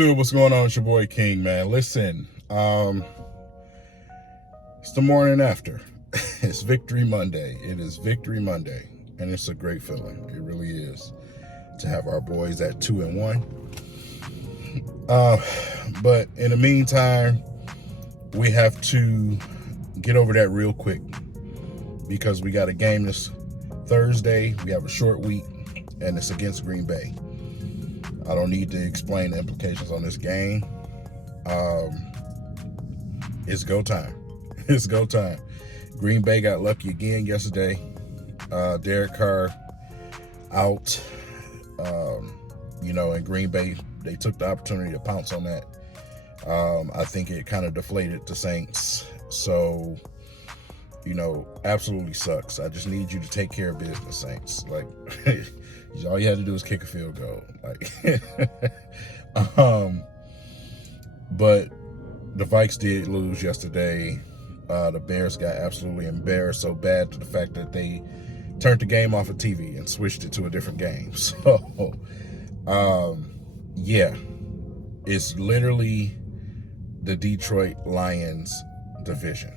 YouTube, what's going on? It's your boy King, man. Listen, it's the morning after. It's Victory Monday. It is Victory Monday, and it's a great feeling. It really is to have our boys at 2-1. But in the meantime, we have to get over that real quick because we got a game this Thursday. We have a short week, and it's against Green Bay. I don't need to explain the implications on this game. It's go time. It's go time. Green Bay got lucky again yesterday. Derek Carr out. In Green Bay, they took the opportunity to pounce on that. I think it kind of deflated the Saints. So, absolutely sucks. I just need you to take care of business, Saints. Like, all you had to do was kick a field goal. But the Vikes did lose yesterday. The Bears got absolutely embarrassed, so bad to the fact that they turned the game off of TV and switched it to a different game. So, yeah, it's literally the Detroit Lions division.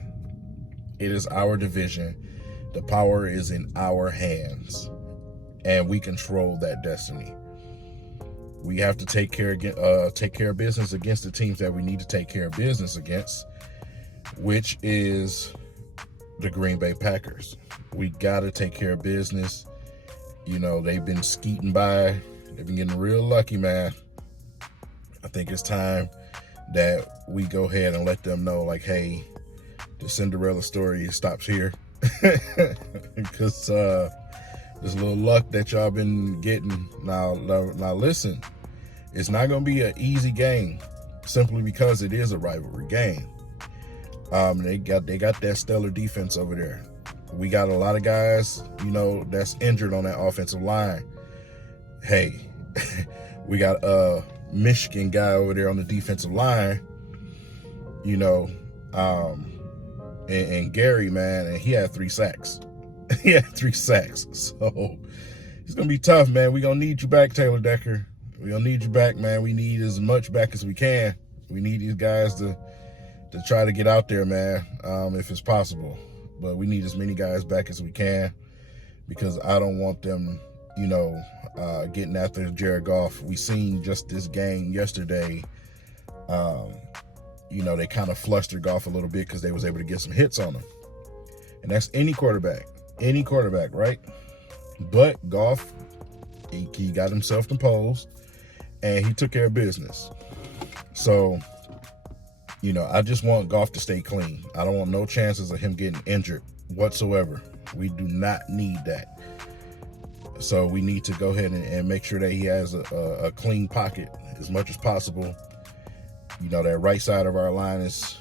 It is our division. The power is in our hands, and we control that destiny. We have to take care of business against the teams that we need to take care of business against, which is the Green Bay Packers. We got to take care of business. They've been skeeting by. They've been getting real lucky, man. I think it's time that we go ahead and let them know, like, hey, the Cinderella story stops here. Because this little luck that y'all been getting. Now listen, it's not going to be an easy game simply because it is a rivalry game. They got that stellar defense over there. We got a lot of guys, that's injured on that offensive line. Hey, we got a Michigan guy over there on the defensive line, and Gary, man, and he had 3 sacks. He had 3 sacks. So it's going to be tough, man. We're going to need you back, Taylor Decker. We're going to need you back, man. We need as much back as we can. We need these guys to try to get out there, man, if it's possible. But we need as many guys back as we can because I don't want them, getting after Jared Goff. We seen just this game yesterday. They kind of flustered Goff a little bit because they was able to get some hits on him. And that's any quarterback, right? But Goff, he got himself composed, and he took care of business. So, I just want Goff to stay clean. I don't want no chances of him getting injured whatsoever. We do not need that. So we need to go ahead and make sure that he has a clean pocket as much as possible. That right side of our line is,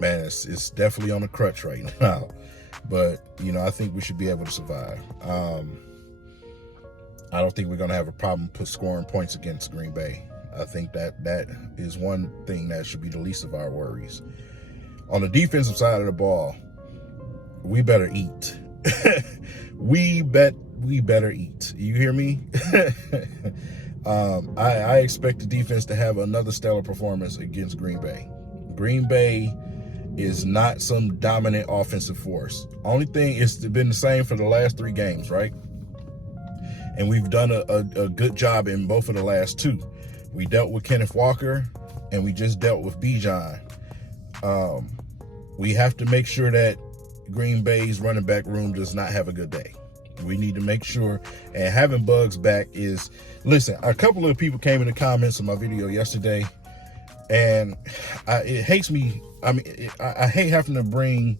man, it's definitely on a crutch right now. But, I think we should be able to survive. I don't think we're going to have a problem scoring points against Green Bay. I think that is one thing that should be the least of our worries. On the defensive side of the ball, we better eat. we better eat. You hear me? I expect the defense to have another stellar performance against Green Bay. Green Bay is not some dominant offensive force. Only thing, it's been the same for the last 3 games, right? And we've done a good job in both of the last 2. We dealt with Kenneth Walker, and we just dealt with Bijan. We have to make sure that Green Bay's running back room does not have a good day. We need to make sure, and having Bugs back is, listen, a couple of people came in the comments on my video yesterday, and it hates me. I hate having to bring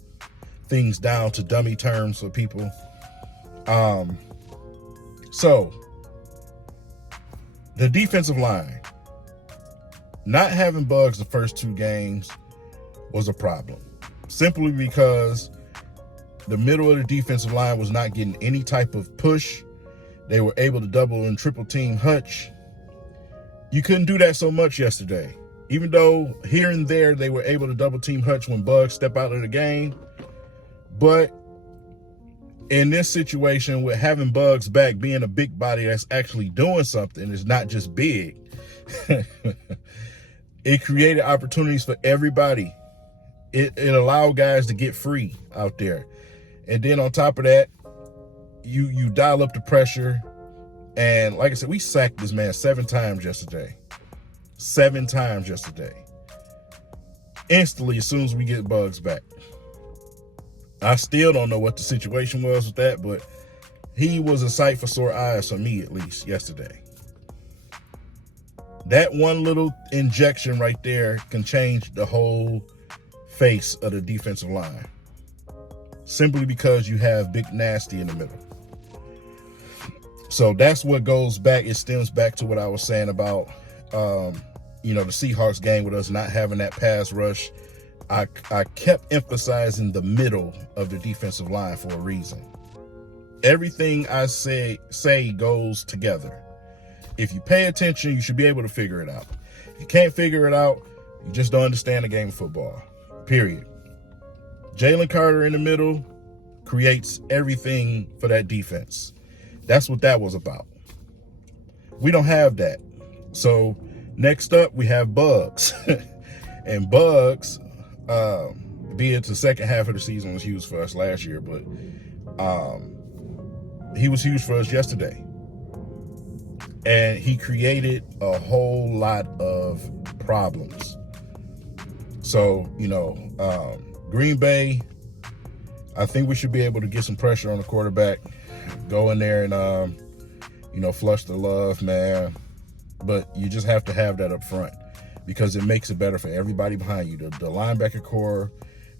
things down to dummy terms for people. So the defensive line, not having Bugs the first 2 games was a problem, simply because the middle of the defensive line was not getting any type of push. They were able to double and triple team Hutch. You couldn't do that so much yesterday. Even though here and there they were able to double team Hutch when Bugs step out of the game. But in this situation, with having Bugs back, being a big body that's actually doing something, is not just big. It created opportunities for everybody. It allowed guys to get free out there. And then on top of that, you dial up the pressure. And like I said, we sacked this man 7 times yesterday. 7 times yesterday. Instantly, as soon as we get Bugs back. I still don't know what the situation was with that, but he was a sight for sore eyes for me, at least, yesterday. That one little injection right there can change the whole face of the defensive line. Simply because you have Big Nasty in the middle. So that's what goes back. It stems back to what I was saying about, the Seahawks game with us not having that pass rush. I kept emphasizing the middle of the defensive line for a reason. Everything I say goes together. If you pay attention, you should be able to figure it out. If you can't figure it out, you just don't understand the game of football. Period. Jalen Carter in the middle creates everything for that defense. That's what that was about. We don't have that. So next up, we have Bugs. And Bugs, be it the second half of the season was huge for us last year, but he was huge for us yesterday. And he created a whole lot of problems. So, Green Bay, I think we should be able to get some pressure on the quarterback, go in there and, flush the love, man. But you just have to have that up front because it makes it better for everybody behind you. The linebacker core,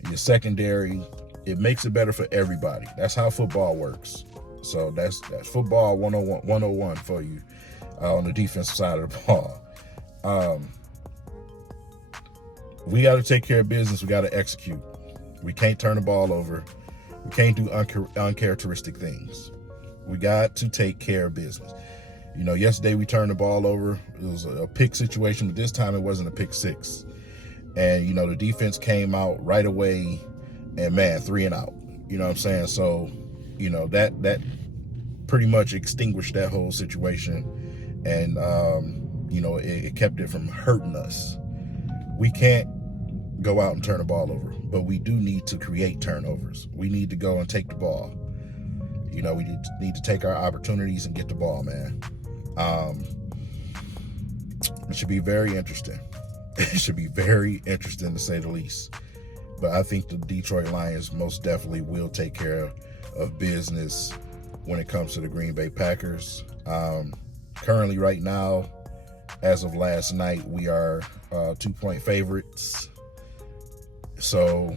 your secondary, it makes it better for everybody. That's how football works. So that's football 101 for you on the defensive side of the ball. We got to take care of business. We got to execute. We can't turn the ball over. We can't do uncharacteristic things. We got to take care of business. Yesterday we turned the ball over. It was a pick situation, but this time it wasn't a pick six. And, the defense came out right away and, man, 3 and out. You know what I'm saying? So, that pretty much extinguished that whole situation. And, it kept it from hurting us. We can't go out and turn the ball over, but we do need to create turnovers. We need to go and take the ball. We need to take our opportunities and get the ball, man. It should be very interesting. It should be very interesting to say the least. But I think the Detroit Lions most definitely will take care of business when it comes to the Green Bay Packers. Currently, right now, as of last night, we are 2-point favorites. So,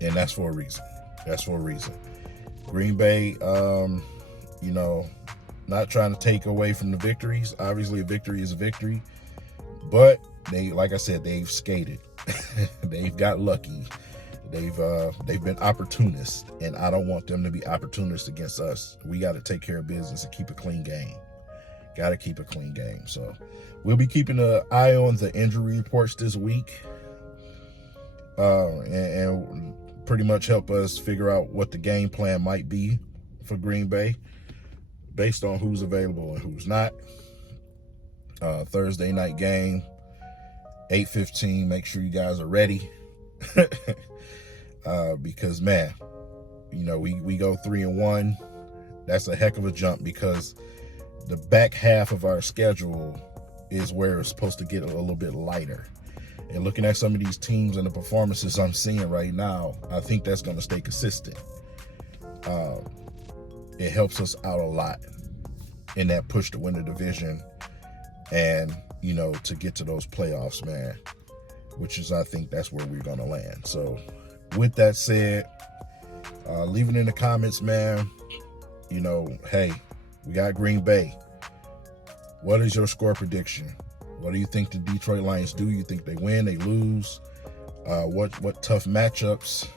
and that's for a reason. That's for a reason. Green Bay, not trying to take away from the victories. Obviously, a victory is a victory. But like I said, they've skated. They've got lucky. They've been opportunists, and I don't want them to be opportunists against us. We got to take care of business and keep a clean game. Got to keep a clean game. So we'll be keeping an eye on the injury reports this week, and pretty much help us figure out what the game plan might be for Green Bay based on who's available and who's not. Thursday night game, 8:15. Make sure you guys are ready. Because, man, we go 3-1. That's a heck of a jump because the back half of our schedule is where it's supposed to get a little bit lighter. And looking at some of these teams and the performances I'm seeing right now, I think that's going to stay consistent. It helps us out a lot in that push to win the division and, to get to those playoffs, man, which is, I think that's where we're going to land. So with that said, leave it in the comments, man. Hey, we got Green Bay. What is your score prediction? What do you think the Detroit Lions do? You think they win, they lose? What tough matchups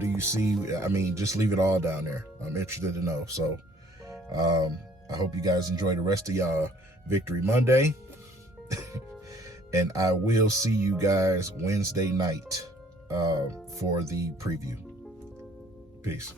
do you see? I mean, just leave it all down there. I'm interested to know. So I hope you guys enjoy the rest of y'all Victory Monday. And I will see you guys Wednesday night for the preview. Peace.